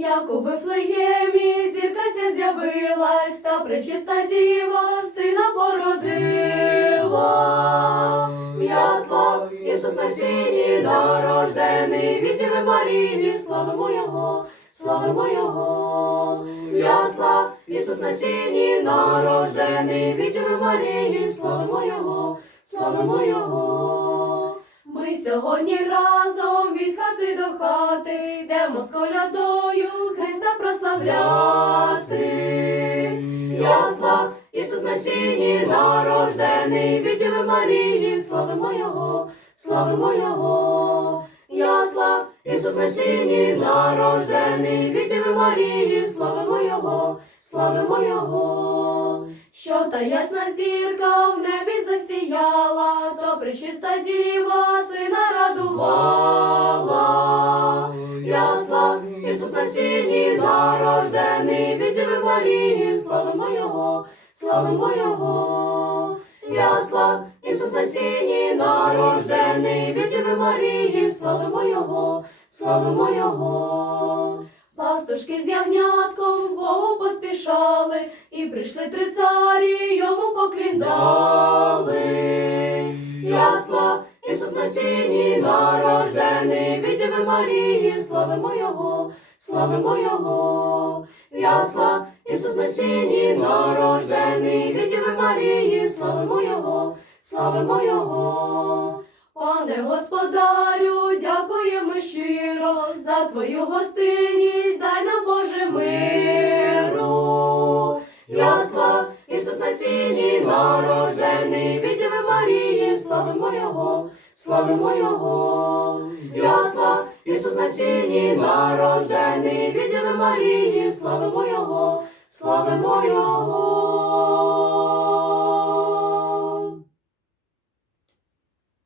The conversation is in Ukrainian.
Як у Вифлеємі зірка ся з'явилась, та пречиста діва сина породила. Ясла, Ісус на сіні нарождений, від Діви Марії, славимо Його, славимо Його. Ясла, Ісус на сіні нарождений, від Діви Марії, славимо Його, славимо Його. Ми сьогодні разом від хати до хати йдемо з колядою Христа прославляти. Ясла, Ісус на сіні нарождений, від Діви Марії, славимо Його, славимо Його. Ясла, Ісус на сіні нарождений, від Діви Марії, славимо Його, славимо Його. Що та ясна зірка в небі засіяла, то причиста діва Сіні нарождений, від Марії, славимо Його, славимо Його. Ясла, Ісус на сіні нарождений, від Марії, славимо Його, славимо Його. Пастушки з ягнятком Богу поспішали, і прийшли три царі, йому поклін дали. Ясла, Ісус на сіні нарождений, Марії, славимо Його, славимо Його. Ясла, Ісус на сіні нарождений, від Діви Марії, славимо Його, славимо Його. Пане Господарю, дякуємо щиро за Твою гостинність, дай нам Боже миру. Ясла, Ісус на сіні народжений, від Діви Марії, славимо Його, славимо Його. Ясла, Сині нарождений, від Марії, славимо Його, слави моєго.